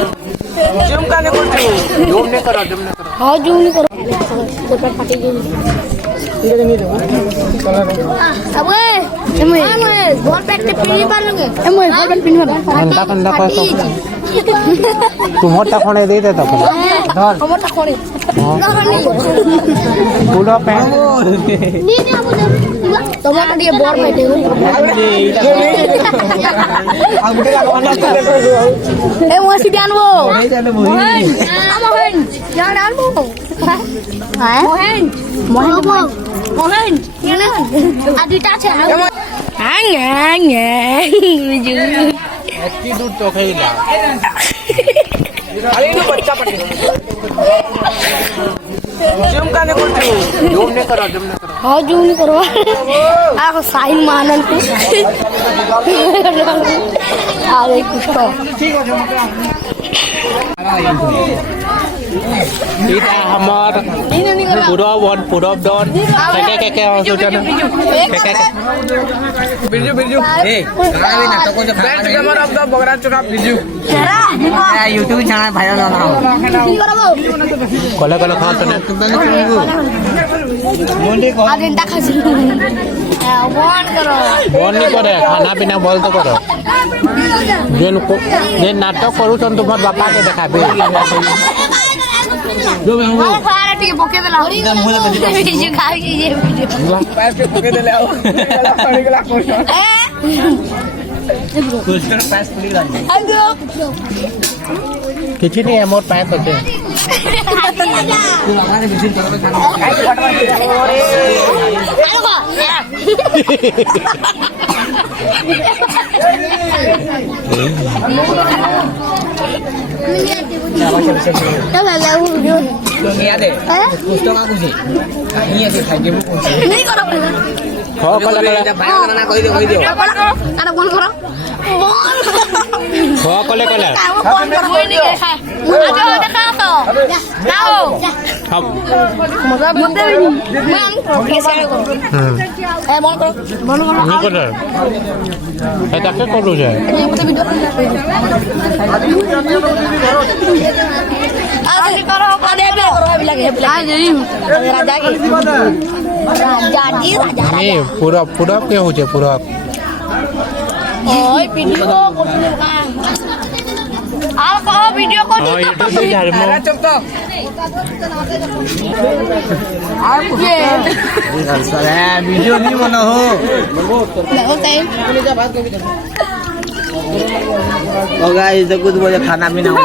zoom का नहीं करते जूम नहीं करो हाँ जूम नहीं करो गोटा फाटी गई अब ए बॉल पैट के पीनी पालोगे ए मैं बॉल पैट पीनी पालो अंडा कंडा को तुम मोटा खोने दे दे तो धर मोटा खोने पूरा पैन नहीं टमाटर ये बॉल बैठे हो ए मसी ध्यान वो मोहन मोहन ध्यान वो मोहन मोहन मोहन ये ना आदिता छे हांग एटीट्यूड तो खेला अरे ये बच्चा पटे जूम का नहीं करते जूम नहीं करो हाँ जूम नहीं करो आ साइन मानन को अरे कुछ तो ठीक इता हमर पूरा डॉन के सोचन बिरजू बिरजू ए खाना भी ना तो को जो खाना भी हमर अब बगरा चुरा बिरजू या YouTube चैनल भाई ना कोले कोले खा तो मुंडी को आज इंटा खासी बंद करो बंद नहीं करे खाना पीना बोल तो करो जे नाटक करू तन तुमर बापा के देखाबे जो मैं हूं खाना ठीक बोके देला वीडियो खा के ये वीडियो पाइप के बोके देले आओ निकला कुछ कर पास पुली लानी किछि नहीं है मोर पाइप होते तू हमारे मशीन चला नहीं करो हो कले ना कहि दियो आना बोल करो हो कले बोल करो कोई नहीं खा आजो देखा तो आओ हम मजा मुद्दे मैं कैसे करो ए बोल करो नहीं कर ए ताके करू जाए आज करो करो लगे आज राजा की राजा जी राजा नहीं पूरा के हो जाए पूरा ओए वीडियो करने का आप कहो वीडियो को हां ये तो यार मेरा चुप तो आप ये अरे वीडियो नहीं बना हो देखो टाइम ओ गाइस तो कुछ बोले खाना पीना हो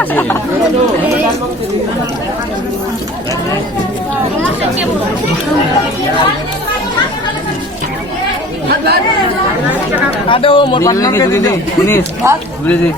आदो मोर पार्टनर के दे दे